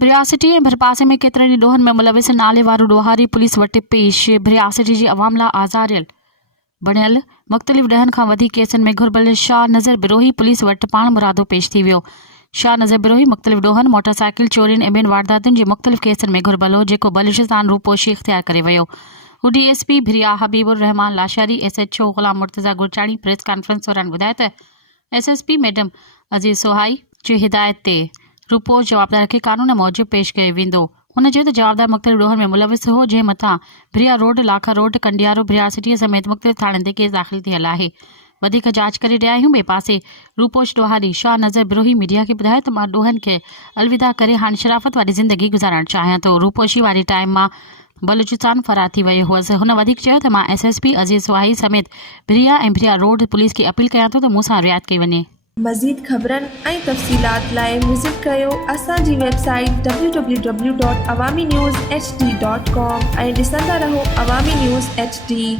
भरियासिटी ऐं भरपासे में केतिरनि ई ॾोहनि में मुलविस नाले वारो ॾोहारी पुलिस वटि पेश। भरियासिटी जी अवाम लाइ आज़ारियल बणियल मुख़्तलिफ़ ॾहनि खां वधीक केसनि में घुर्बल शाह नज़र बिरोही पुलिस वटि पाण मुरादो पेश थी वियो। शाह नज़र बिरोही मुख़्तलिफ़ ॾोहनि मोटरसाइकिल चोरियुनि ऐं ॿियनि वारदातुनि जे मुख़्तलिफ़ केसनि में घुर्बल हो, जेको बलूचिस्तान रूपोशी इख़्तियार करे वियो। हू DSP भिरिया हबीबुर रहमान लाशारी SHO ग़ुलाम मुर्तज़ा गुरचाणी प्रेस कॉन्फ्रेंस दौरान ॿुधाए त SSP मैडम अज़ीज़ सोहाई जी हिदायत ते रूपोश जवाबदार खे कानून मूजिबि पेश कयो वेंदो। हुन चयो त जवाबदार मुख़्तलिफ़ ॾोहनि में मुलविस हो, जंहिं मथां भिरिया रोड, लाखा रोड, कंडियारो, भरियासिटी समेत मुख़्तलिफ़ थाणनि ते केस दाख़िल थियल आहे। वधीक जांच करे रहिया आहियूं। ॿिए पासे रूपोश ॾोहारी शाह नज़र बिरोही मीडिया खे ॿुधायो त मां ॾोहनि खे अलविदा करे हाणे शराफ़त वारी ज़िंदगी गुज़ारणु चाहियां थो। रूपोशी वारी टाइम मां बलूचिस्तान फरार थी वियो हुअसि। हुन वधीक चयो त मां SSP अज़ीज़ सोहाई समेत भिरिया ऐं भिरिया रोड पुलिस खे अपील कयां थो त मूंसां रियायत कई वञे। मज़ीद ख़बरनि ऐं तफ़सीलात लाइ विज़िट कयो असांजी वेबसाइट www.awamiNewsHD.com ऐं ॾिसंदा रहो अवामी न्यूज़ HD।